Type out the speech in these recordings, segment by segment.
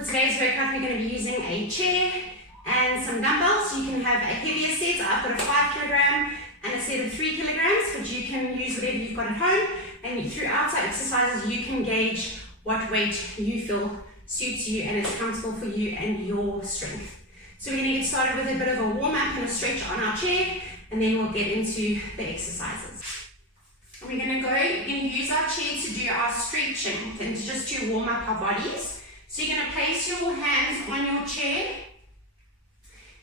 For today's workout, we're going to be using a chair and some dumbbells. You can have a heavier set. I've got a 5 kilogram and a set of 3 kilograms, but you can use whatever you've got at home. And throughout our exercises, you can gauge what weight you feel suits you and is comfortable for you and your strength. So we're going to get started with a bit of a warm-up and a stretch on our chair, and then we'll get into the exercises. We're going to use our chair to do our stretching and just to warm up our bodies. So you're going to place your hands on your chair,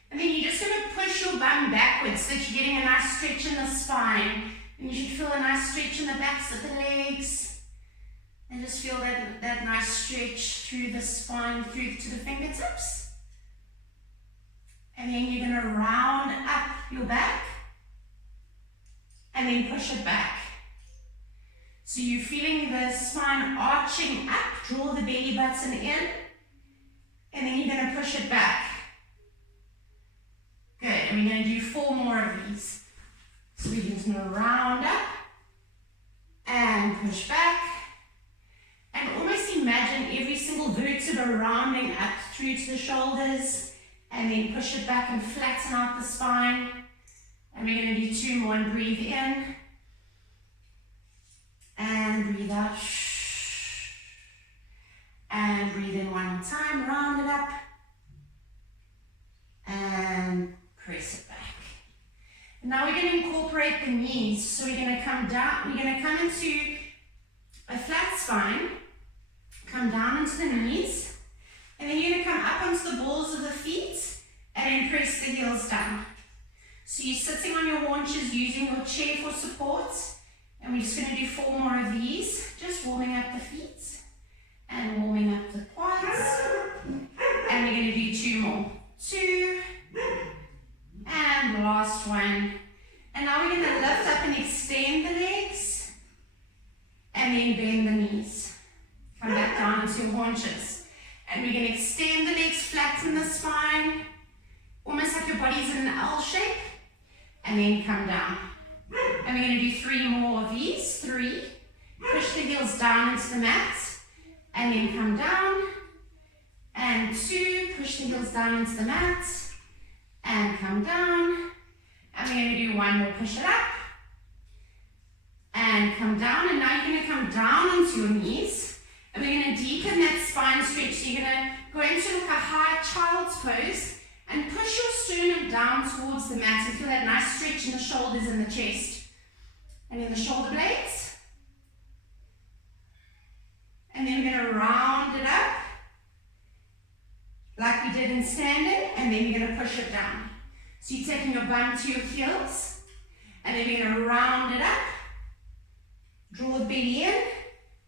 and then you're just going to push your bum backwards so that you're getting a nice stretch in the spine. And you should feel a nice stretch in the backs of the legs. And just feel that nice stretch through the spine, through to the fingertips. And then you're going to round up your back and then push it back. So you're feeling the spine arching up, draw the belly button in, and then you're going to push it back. Good, and we're going to do 4 more of these. So we're just going to round up and push back. And almost imagine every single vertebra rounding up through to the shoulders, and then push it back and flatten out the spine. And we're going to do 2 more and breathe in. And breathe out. And breathe in one more time. Round it up. And press it back. And now we're going to incorporate the knees. So we're going to come down. We're going to come into a flat spine. Come down into the knees. And then you're going to come up onto the balls of the feet. And then press the heels down. So you're sitting on your haunches using your chair for support. And we're just going to do 4 more of these, just warming up the feet and warming up the quads. And we're going to do 2 more. 2, and last one. And now we're going to lift up and extend the legs, and then bend the knees. Come back down into your haunches. And we're going to extend the legs, flatten the spine, almost like your body's in an L shape, and then come down. And we're going to do 3 more of these. 3. Push the heels down into the mat. And then come down. And 2. Push the heels down into the mat. And come down. And we're going to do 1 more. Push it up. And come down. And now you're going to come down onto your knees. And we're going to deepen that spine stretch. So you're going to go into like a high child's pose. And push your sternum down towards the mat and feel that nice stretch in the shoulders and the chest. And in the shoulder blades. And then we're going to round it up like we did in standing. And then you're going to push it down. So you're taking your bum to your heels. And then we're going to round it up. Draw the belly in.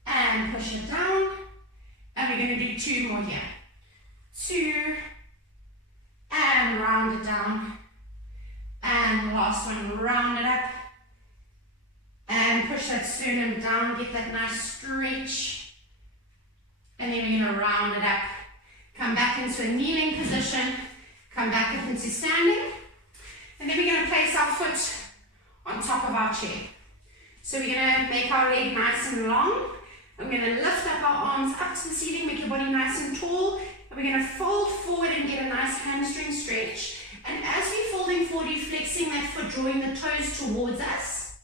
And push it down. And we're going to do 2 more here. 2. And round it down. And the last one, round it up. And push that sternum down, get that nice stretch. And then we're going to round it up. Come back into a kneeling position. Come back up into standing. And then we're going to place our foot on top of our chair. So we're going to make our leg nice and long. And we're going to lift up our arms up to the ceiling, make your body nice and tall. And we're going to fold forward and get a nice hamstring stretch. And as we're folding forward, we're flexing that foot, drawing the toes towards us.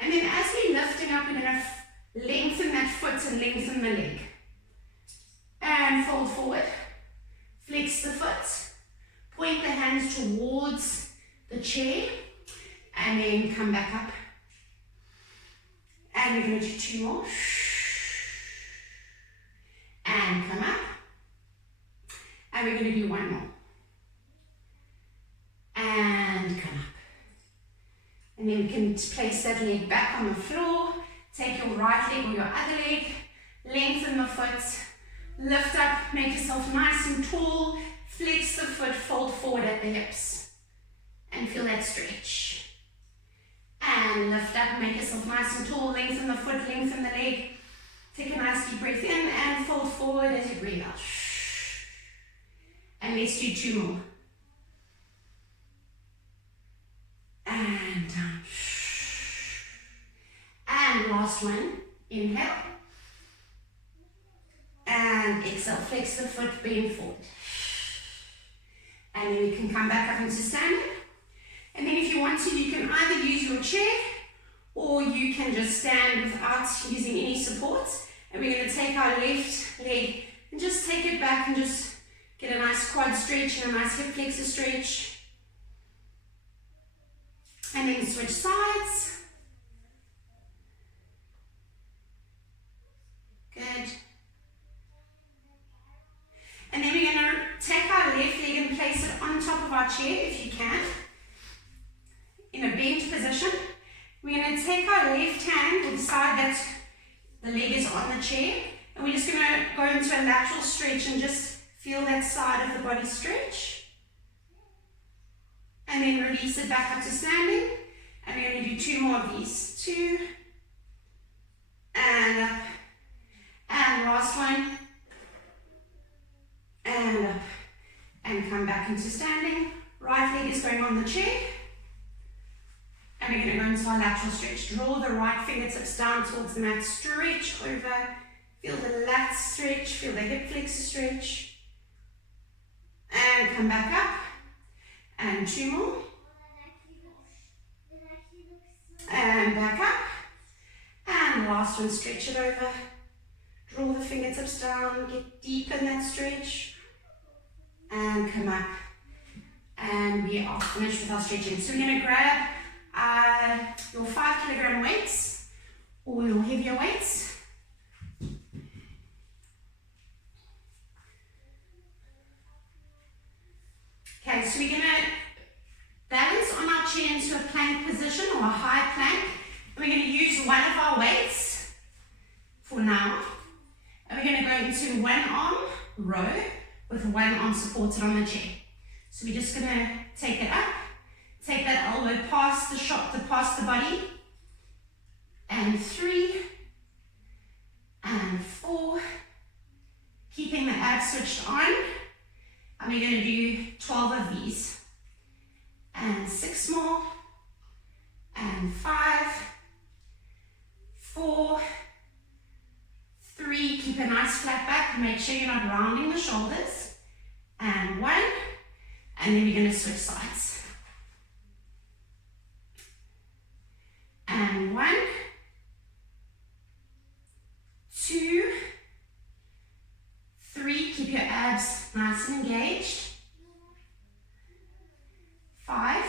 And then as we're lifting up, we're going to lengthen that foot and lengthen the leg. And fold forward. Flex the foot. Point the hands towards the chair. And then come back up. And we're going to do 2 more. And come up. And we're going to do 1 more. And come up. And then we can place that leg back on the floor. Take your right leg or your other leg. Lengthen the foot. Lift up. Make yourself nice and tall. Flex the foot. Fold forward at the hips. And feel that stretch. And lift up. Make yourself nice and tall. Lengthen the foot. Lengthen the leg. Take a nice deep breath in and fold forward as you breathe out. And let's do 2 more. And down. And last one. Inhale. And exhale. exhale, flex the foot, bend forward. And then you can come back up into standing. And then if you want to, you can either use your chair or you can just stand without using any support. And we're going to take our left leg and just take it back and just get a nice quad stretch and a nice hip flexor stretch. And then switch sides. Good. And then we're going to take our left leg and place it on top of our chair if you can, in a bent position. We're going to take our left hand to the side that the leg is on the chair, and we're just going to go into a lateral stretch and just feel that side of the body stretch. And then release it back up to standing. And we're going to do 2 more of these. 2, and up, and last one, and up, and come back into standing. Right leg is going on the chair. And we're going to go into our lateral stretch. Draw the right fingertips down towards the mat. Stretch over. Feel the lats stretch. Feel the hip flexor stretch. And come back up. And 2 more. And back up. And last one, stretch it over. Draw the fingertips down. Get deep in that stretch. And come up. And we are finished with our stretching. So we're going to grab your 5 kilogram weights or your heavier weights. Okay, so we're going to balance on our chair into a plank position or a high plank. And we're going to use one of our weights for now. And we're going to go into 1 arm row with 1 arm supported on the chair. So we're just going to take it up. Take that elbow past the past the body. And 3. And 4. Keeping the abs switched on. And we're going to do 12 of these. And 6 more. And 5. 4. 3. Keep a nice flat back. Make sure you're not rounding the shoulders. And 1. And then we're going to switch sides. And 1, 2, 3, keep your abs nice and engaged. 5,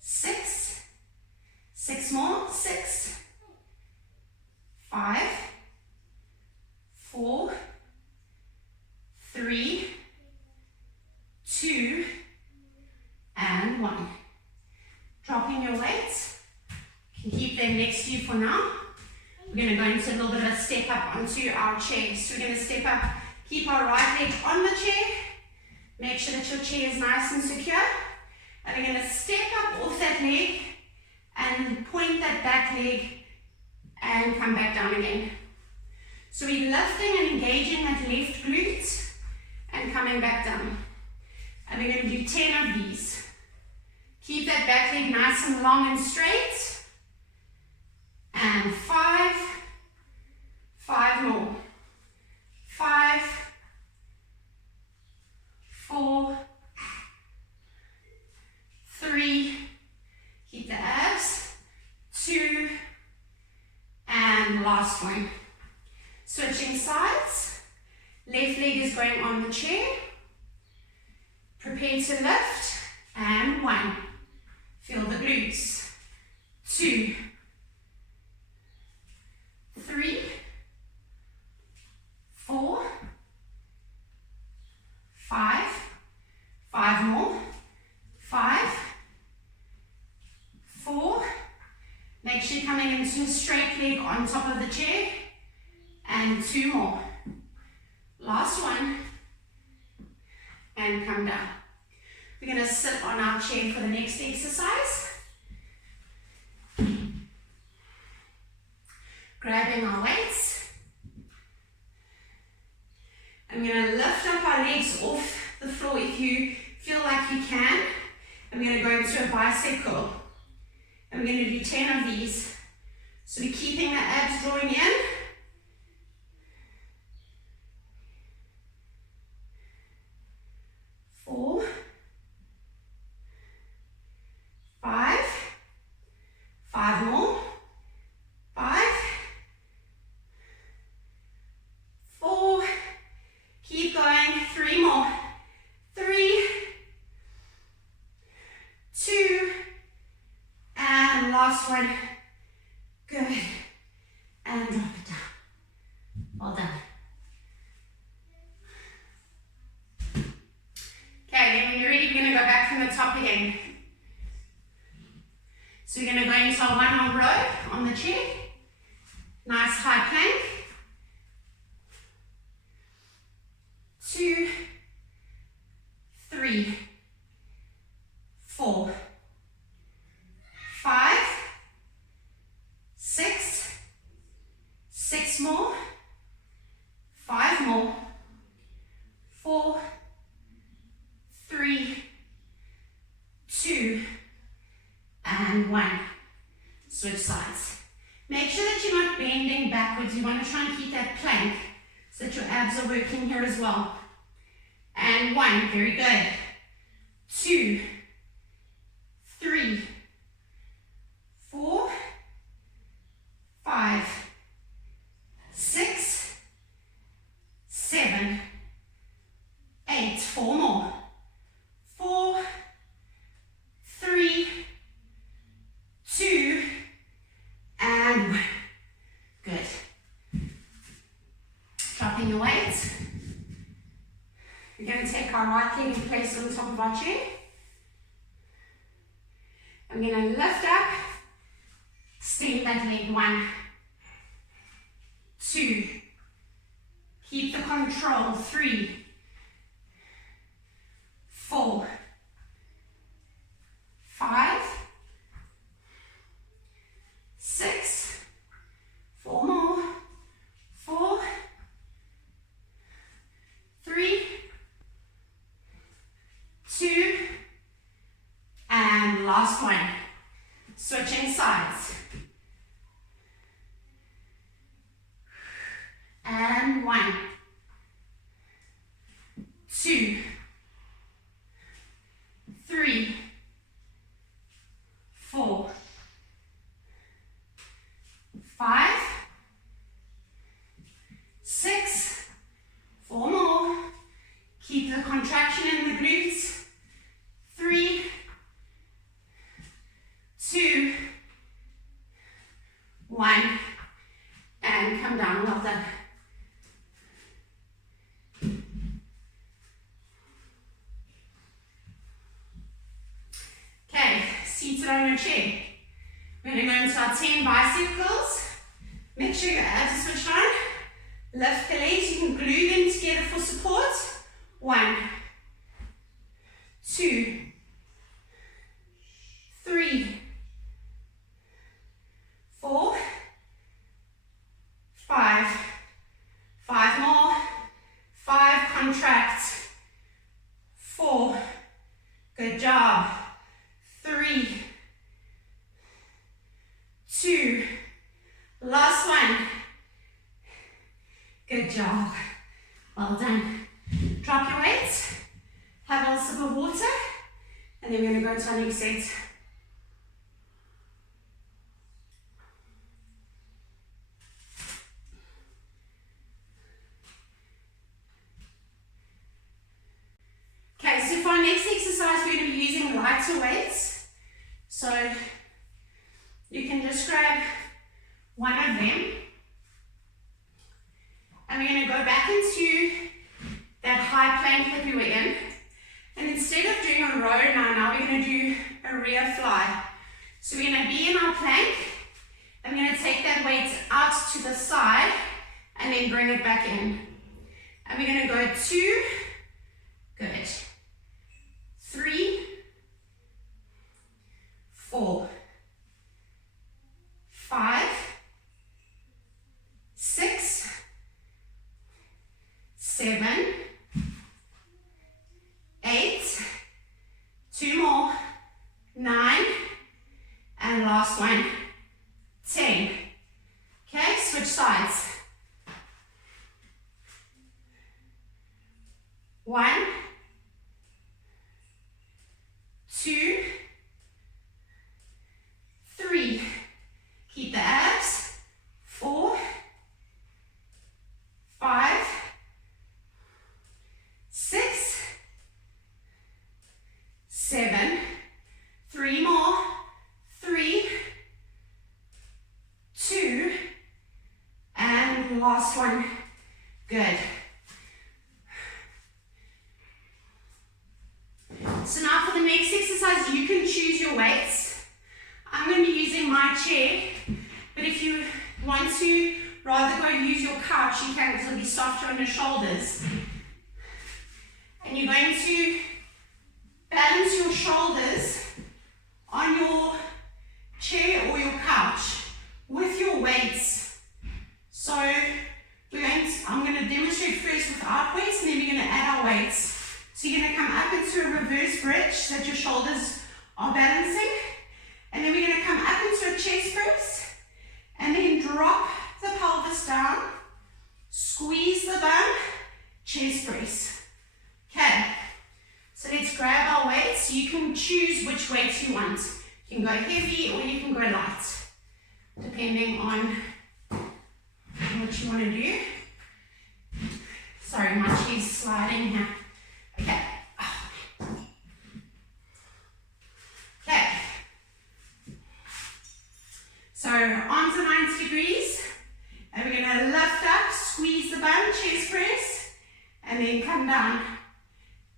6, 6 more, 6, 5, 4, 3, 2, and 1. Dropping your weights. You can keep them next to you for now. We're going to go into a little bit of a step up onto our chair. So we're going to step up, keep our right leg on the chair. Make sure that your chair is nice and secure. And we're going to step up off that leg and point that back leg and come back down again. So we're lifting and engaging that left glute and coming back down. And we're going to do 10 of these. Keep that back leg nice and long and straight. And 5. 5 more. 5. 4. 3. Keep the abs. 2. And last one. Switching sides. Left leg is going on the chair. Prepare to lift. And 1. Feel the glutes. 2. 3. 4. 5. 5 more. 5. 4. Make sure you're coming into a straight leg on top of the chair. And 2 more. Last one. And come down. We're going to sit on our chair for the next exercise. Grabbing our weights. I'm going to lift up our legs off the floor if you feel like you can. I'm going to go into a bicep curl. I'm going to do 10 of these. So we're keeping the abs drawing in. backwards. You want to try and keep that plank so that your abs are working here as well. And 1, very good. 2, 3, 4, 5, 6, 7, 8, 4 more. 4, 3, 2, and 1. Good. Dropping your weight. We're going to take our right leg and place it on top of our chair. I'm going to lift up, extend that leg. 1, 2, keep the control. 3, 4, 5, 6, 4 more. 4, 3, 2, and last one. Switching sides. And 1, 2, 3, 4, 5, 6, 4 more. Keep the contraction in the glutes. 3, 2, 1, and come down. Well done. Okay, seated on your chair. We're going to go into our 10 bicycles. Make sure your abs are switched on. Lift the legs. You can glue them together for support. 1, 2, 3, 4, 5, 5 more. 5, contract. 4, good job. 3, 2, last one. Good job. Well done. Drop your weight. Have a little sip of water. And then we're going to go to our next set. Okay, so for our next exercise, we're going to be using lighter weights. So you can just grab one of them. And we're going to go back into that high plank that we were in. And instead of doing a row now we're going to do a rear fly. So we're going to be in our plank. I'm going to take that weight out to the side and then bring it back in. And we're going to go 2, good, 3, 4, 5, 6, 7, 8, 2 more, 9, and last one, 10. Okay, switch sides. 1, 2, 3. Keep the abs. 4, 5, 6, 7, 3 more, 3, 2, and last one. Good. So now for the next exercise, you can choose your weights. I'm going to be using my chair, but if you want to rather go use your couch, you can, because it'll be softer on your shoulders. And you're going to balance your shoulders on your chair or your couch with your weights. So I'm going to demonstrate first without weights, and then we're going to add our weights. So you're going to come up into a reverse bridge so that your shoulders are balancing. And then we're going to come up into a chest press and then drop the pelvis fingertips down, squeeze the bum, chest press. Okay, so let's grab our weights. You can choose which weight you want. You can go heavy or you can go light, depending on what you want to do. Sorry, my chair's sliding here. Okay. Okay. So arms are 90 degrees. And we're going to lift up, squeeze the bum, chest press, and then come down.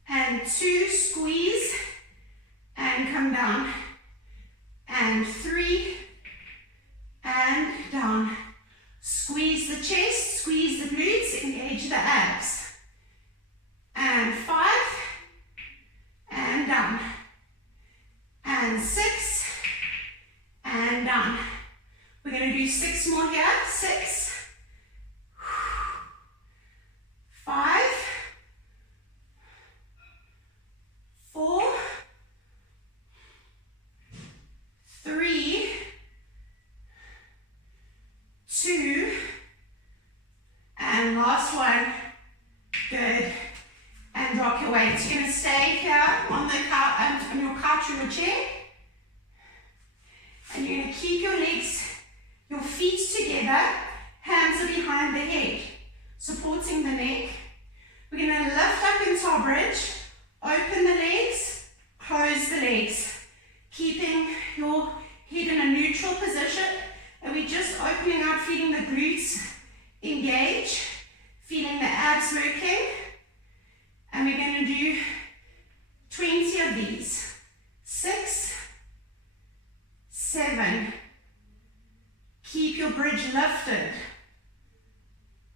And 2, squeeze, and come down. And 3, and down. Squeeze the chest, squeeze the glutes, engage the abs. And 5, and down. And 6, and down. We're going to do 6 more here. 6, 5, 4, 3, 2, and last one. Good. And drop your weights. You're going to stay here on the couch, on your couch or your chair. And you're going to keep your legs, your feet together. Hands are behind the head, supporting the neck. We're going to lift up into our bridge. Open the legs, close the legs. Keeping your head in a neutral position. And we're just opening out, feeling the glutes engage, feeling the abs working. And we're going to do 20 of these. 6, 7. Keep your bridge lifted.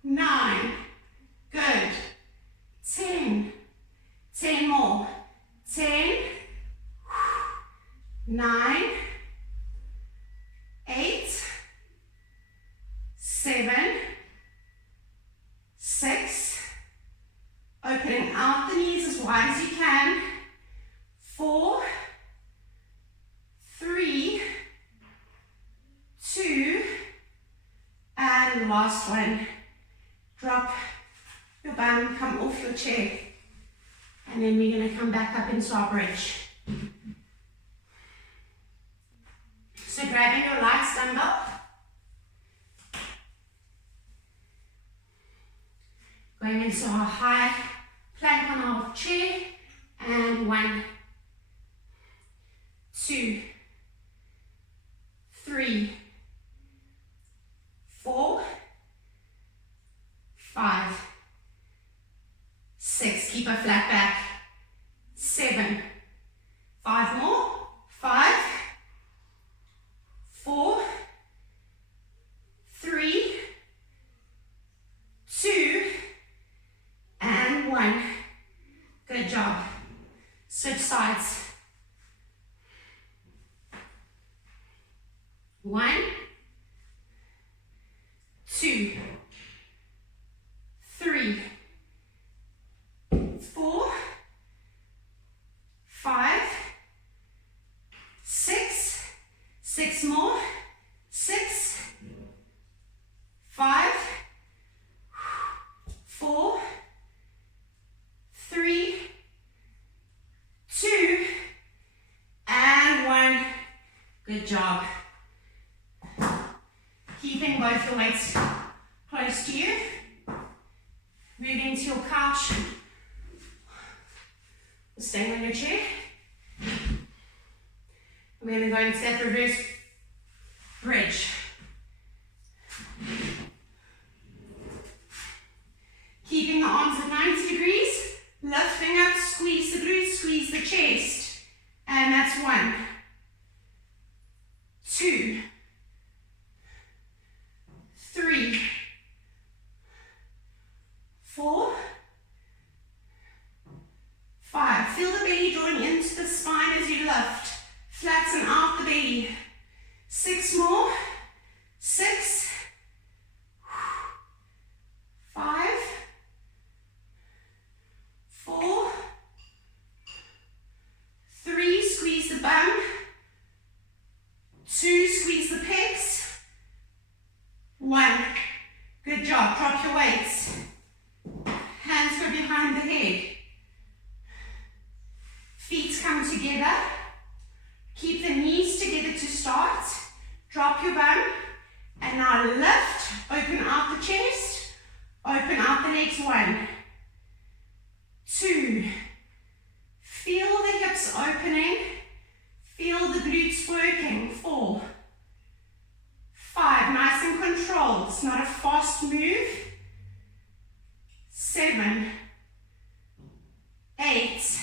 9. Good. 10. 10 more. 10. 9. 8. 7. 6. Opening out the knees as wide as you can. 4. 3. 2. And last one. Drop your bum, come off your chair. And then we're going to come back up into our bridge. So grabbing your light dumbbell. Going into our high plank on our chair. And 1, 2, 3, 4, 5, 6. Keep a flat back. 7. 5 more. 5, 4, 3, 2, and 1. Good job. Switch sides. 1, 2, 3, 4, 5, 6. 6 more. 6, 5, 4, 3, 2, and 1. Good job. Keeping both your weights close to you. Moving to your couch. Staying on your chair. We're going to go into that reverse bridge. Keeping the arms at 90 degrees. Lifting up, squeeze the glutes, squeeze the chest. And that's 1, 2, 3, 4, 5. Feel the belly drawing into the spine as you lift. Flatten out the belly. 6 more. chest. 1, 2. Feel the hips opening. Feel the glutes working. 4, 5. Nice and controlled. It's not a fast move. 7, 8,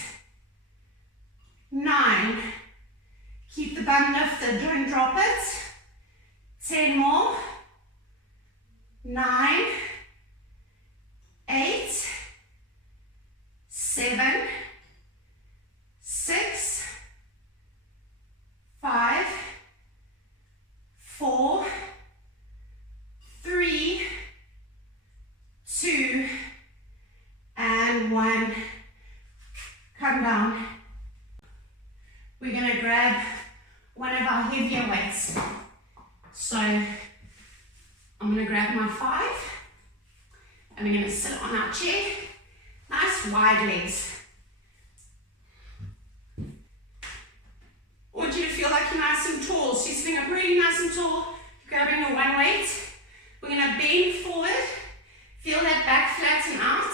9. Keep the bum lifted. Don't drop it. 10 more. 9, 8, 7, 6, 5, 4, 3, 2, and 1. Come down. We're going to grab one of our heavier weights. So I'm going to grab my 5 and we're going to sit on our chair. Nice wide legs. I want you to feel like you're nice and tall. So you're sitting up really nice and tall, grabbing your one weight. We're going to bend forward. Feel that back flatten out.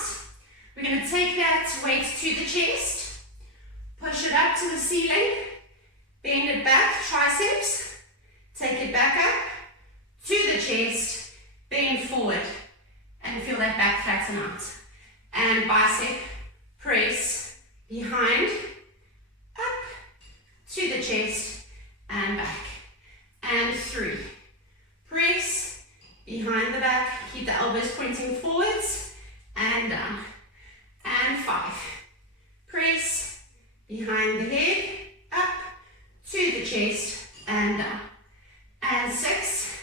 We're going to take that weight to the chest. Push it up to the ceiling. Bend it back, triceps. Take it back up to the chest. Bend forward. And feel that back flatten out. And bicep press behind, up to the chest and back. And 3. Press behind the back. Keep the elbows pointing forwards and down. And 5. Press behind the head, up to the chest and down. And 6.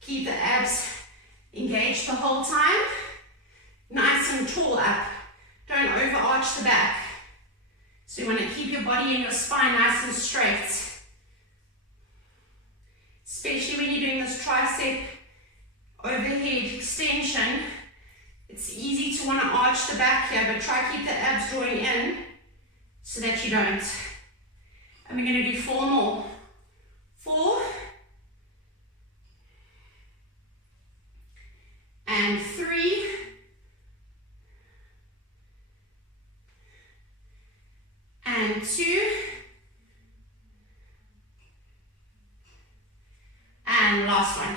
Keep the abs engaged the whole time. Nice and tall up. Don't overarch the back. So you want to keep your body and your spine nice and straight. Especially when you're doing this tricep overhead extension. It's easy to want to arch the back here, but try to keep the abs drawing in so that you don't. And we're going to do 4 more. 4. And 3. And 2. And last one.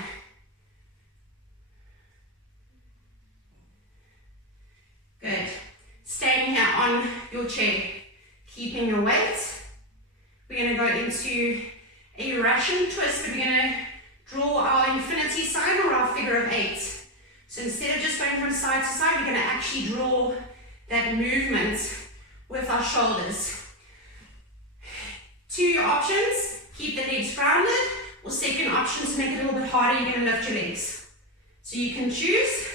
Good. Staying here on your chair, keeping your weight. We're going to go into a Russian twist. We're going to draw our infinity sign or our figure of 8. So instead of just going from side to side, we're going to actually draw that movement with our shoulders. 2 options, keep the legs grounded, or second option to make it a little bit harder, you're going to lift your legs. So you can choose,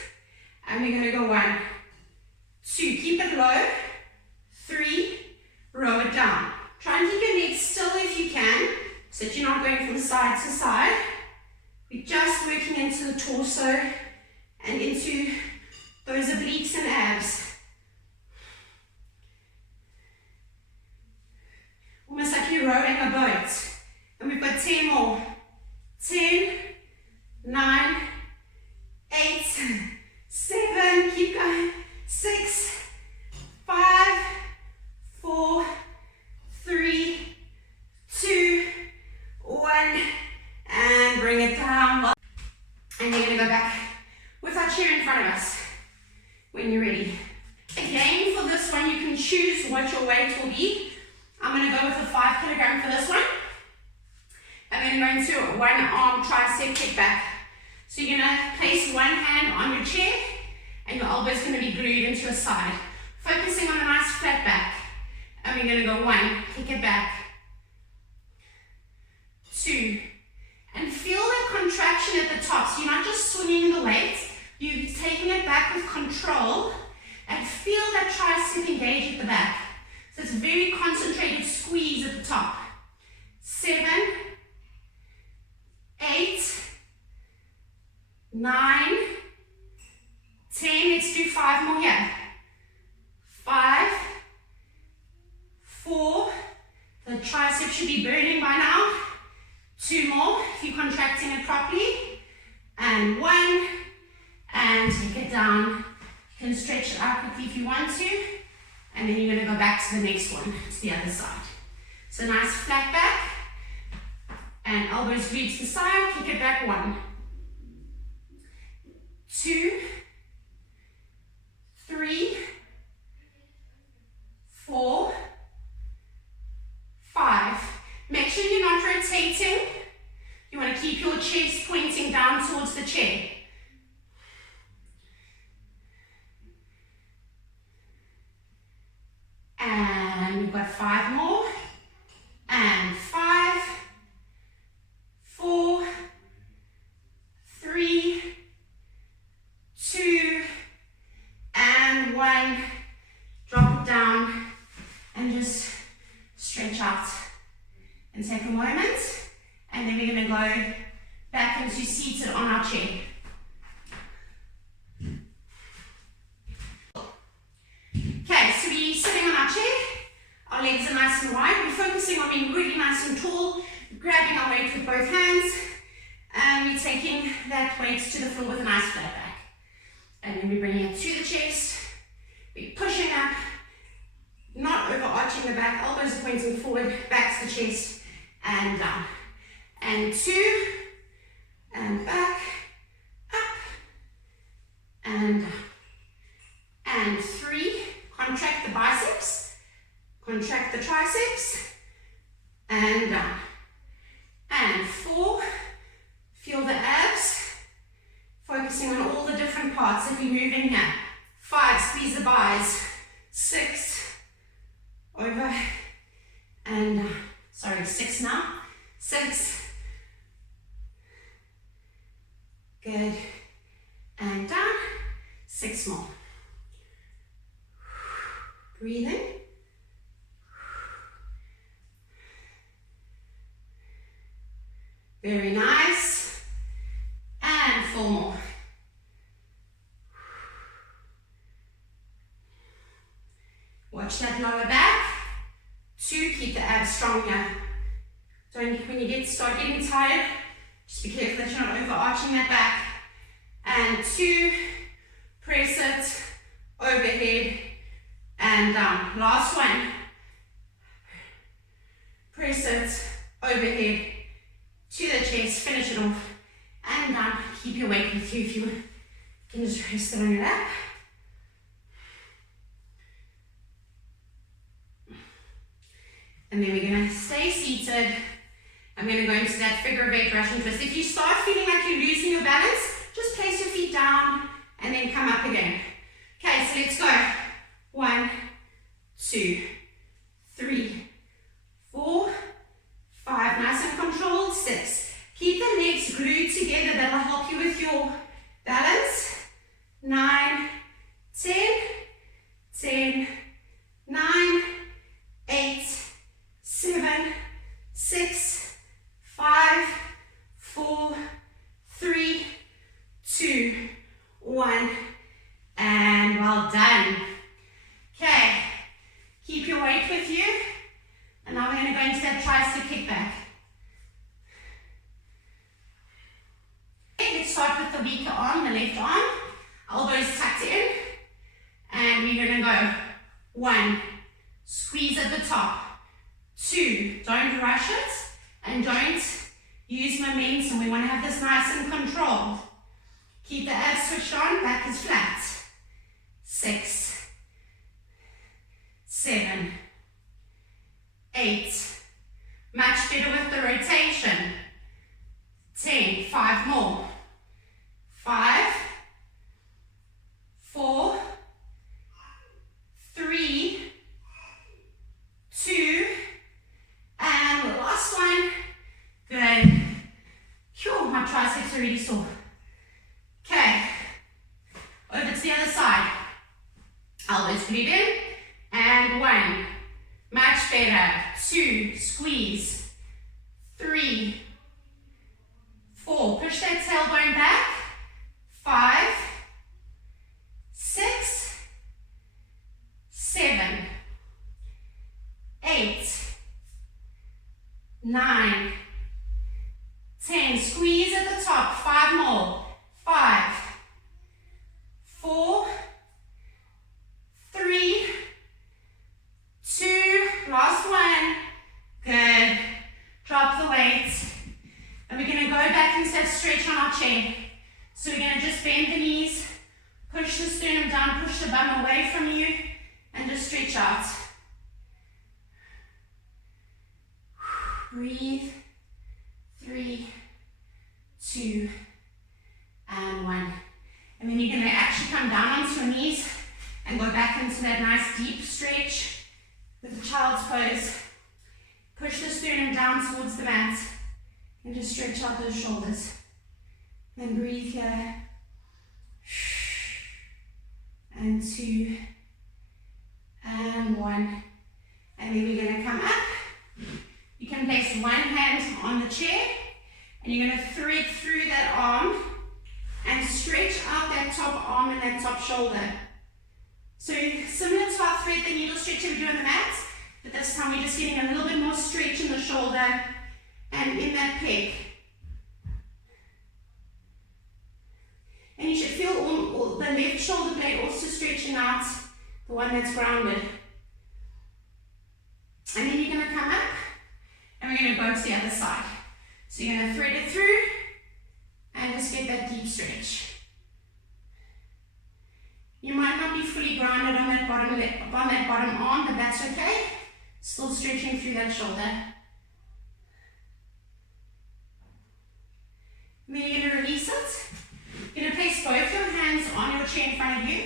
and we're going to go 1, 2, keep it low, 3, row it down. Try and keep your legs still if you can, so that you're not going from side to side. We're just working into the torso and into those obliques and abs. Almost like you're rowing a boat. And we've got 10 more. 10, 9, 8, 7, keep going. 6, 5, 4, 3, 2, 1, and bring it down. And you're going to go back with our chair in front of us when you're ready. Again, for this one, you can choose what your weight will be. I'm going to go with a 5 kilogram for this one. And then go into one arm tricep kick back. So you're going to place one hand on your chair and your elbow is going to be glued into a side. Focusing on a nice flat back. And we're going to go 1, kick it back. 2. And feel that contraction at the top. So you're not just swinging the weight, you're taking it back with control and feel that tricep engage at the back. So it's a very concentrated squeeze at the top. 7, 8, 9, 10. Let's do 5 more here. 5, 4. The tricep should be burning by now. 2 more if you're contracting it properly. And 1, down. You can stretch it out quickly if you want to. And then you're going to go back to the next one, to the other side. So nice flat back. And elbows glued to the side, kick it back. 1, 2, 3, 4, 5. Make sure you're not rotating. You want to keep your chest pointing down towards the chair. And we've got 5 more. And 5, 4, 3, 2, and 1. Drop it down and just stretch out and take a moment. And then we're going to go back into seated on our chair. Okay, so we're sitting on our chair. Our legs are nice and wide. We're focusing on being really nice and tall, grabbing our weight with both hands. And we're taking that weight to the floor with a nice flat back. And then we're bringing it to the chest. We're pushing up, not overarching the back, elbows are pointing forward, back to the chest, and down. And 2, and back, up, and down. And 3, contract the biceps, contract the triceps, and down. And 4, feel the abs, focusing on all the different parts that we move in here. 5, squeeze the buys. 6, over, and down. Sorry, 6 now. 6, good, and down. 6 more. Breathing. Very nice. And 4 more. Watch that lower back. 2, keep the abs strong here. Don't, when you start getting tired, just be careful that you're not overarching that back. And 2, press it overhead and down. Last one. Press it overhead to the chest, finish it off, and down. Keep your weight with you if you can just rest it on your lap. And then we're going to stay seated. I'm going to go into that figure of 8 Russian twist. If you start feeling like you're losing your balance, just place your feet down and then come up again. Okay, so let's go. 1, 2, 3, 4, 5. Nice and controlled. 6. Keep the legs glued together. That'll help you with your balance. 9, 10, 10, 9, 8, 7, 6, 5, 4, 3, 2, 1, and well done. Okay, keep your weight with you, and now we're going to go into that tricep kickback. Okay, let's start with the weaker arm, the left arm. Elbows tucked in, and we're going to go 1, squeeze at the top. 2, don't rush it, and don't use momentum. We want to have this nice and controlled. Keep the abs switched on, back is flat. 6, 7, 8. Much better with the rotation. 10, 5 more. 5, 4, 3, 2, and the last one. Good. Phew, my triceps are really sore. Okay. Over to the other side. Elbows glued in. And 1. Much better. 2. Squeeze. 3. 4. Push that tailbone back. 5. 6. 7. 8. 9, 10, squeeze at the top, 5 more, 5, 4, just bend the knees, push the sternum down, push the bum away from you, and just stretch out. Breathe. 3, 2, and 1. And then you're going to actually come down onto your knees and go back into that nice deep stretch with the child's pose. Push the sternum down towards the mat and just stretch out those shoulders. Then breathe here. And 2, and 1. And then we're going to come up. You can place one hand on the chair and you're going to thread through that arm and stretch out that top arm and that top shoulder. So similar to our thread the needle stretch we do on the mat, but this time we're just getting a little bit more stretch in the shoulder and in that pec. And you should feel all the left shoulder blade also stretching out, the one that's grounded. And then you're going to come up and we're going to go to the other side. So you're going to thread it through and just get that deep stretch. You might not be fully grounded on that bottom arm, but that's okay. Still stretching through that shoulder. And then you're going to release it. You're going to place both your hands on your chair in front of you.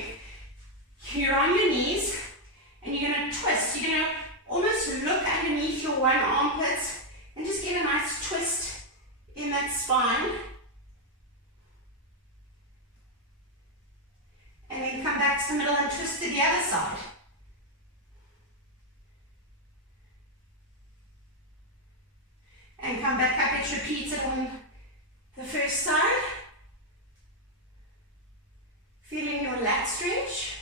You're on your knees and you're going to twist. You're going to almost look underneath your one armpit and just get a nice twist in that spine. And then come back to the middle and twist to the other side. And come back up. Let's repeat it on the first side. Feeling your lat stretch.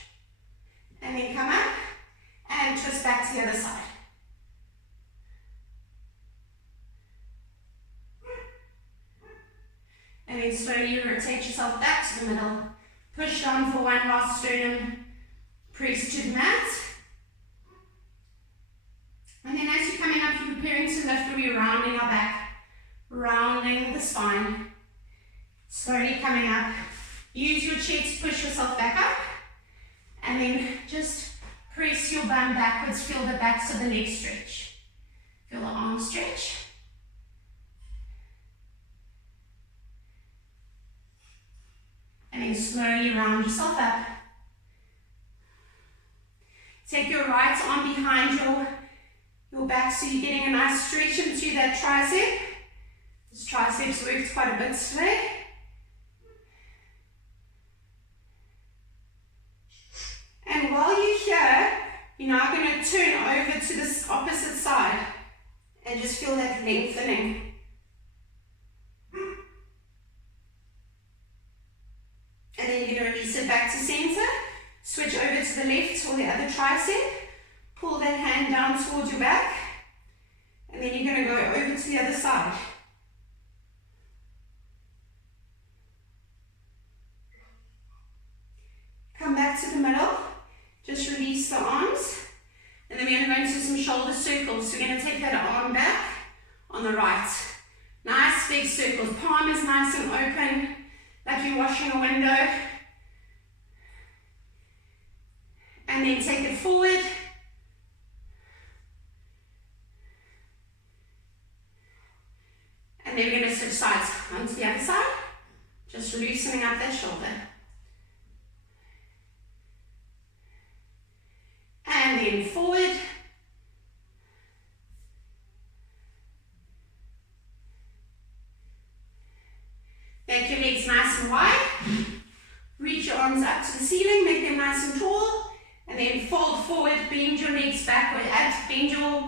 And then come up and twist back to the other side. And then slowly rotate yourself back to the middle. Push down for one last sternum. Press to the mat. And then as you're coming up, you're preparing to lift, we're rounding our back. Rounding the spine. Slowly coming up. Use your chest to push yourself back up. And then just press your bum backwards. Feel the backs of the legs stretch. Feel the arm stretch. And then slowly round yourself up. Take your right arm behind your back so you're getting a nice stretch into that tricep. This triceps works quite a bit today. And while you're here, you're now going to turn over to this opposite side and just feel that lengthening. And then you're going to release it back to center. Switch over to the left or the other tricep. Pull that hand down towards your back. And then you're going to go over to the other side. Come back to the middle. Just release the arms. And then we're going to go into some shoulder circles. So we're going to take that arm back on the right. Nice big circles. Palm is nice and open, like you're washing a window. And then take it forward. And then we're going to switch sides onto the other side. Just loosening up that shoulder. And then forward. Make your legs nice and wide. Reach your arms up to the ceiling, make them nice and tall. And then fold forward, bend your legs backward, take your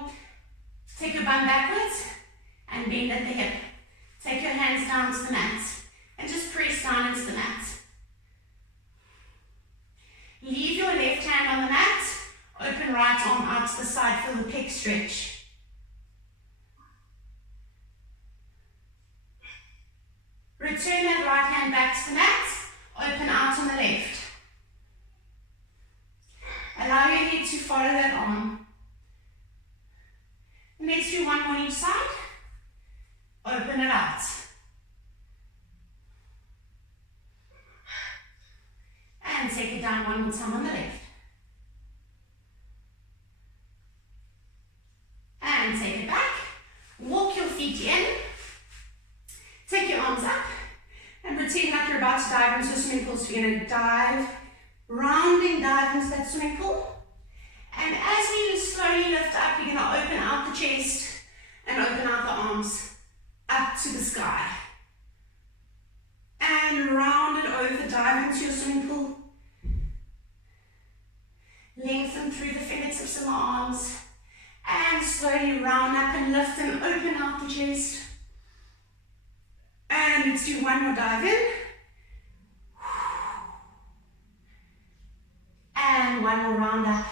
bum backwards and bend at the hip. Take your hands down to the mat and just press down into the mat. Leave your left hand on the mat, open right arm out to the side for the pec stretch. Return that right hand back to the mat, open out on the left. Allow your head to follow that arm. And let's do one more each side. Open it out. And take it down one more time on the left. And take it back. Walk your feet in. Take your arms up. And pretend like you're about to dive into a swimming pool. So you're going to dive, rounding dive into that swimming pool. And as we slowly lift up, you're going to open out the chest and open out the arms up to the sky. And round it over, dive into your swimming pool. Lengthen through the fingertips of the arms. And slowly round up and lift and open out the chest. And let's do one more dive in. And one more round up.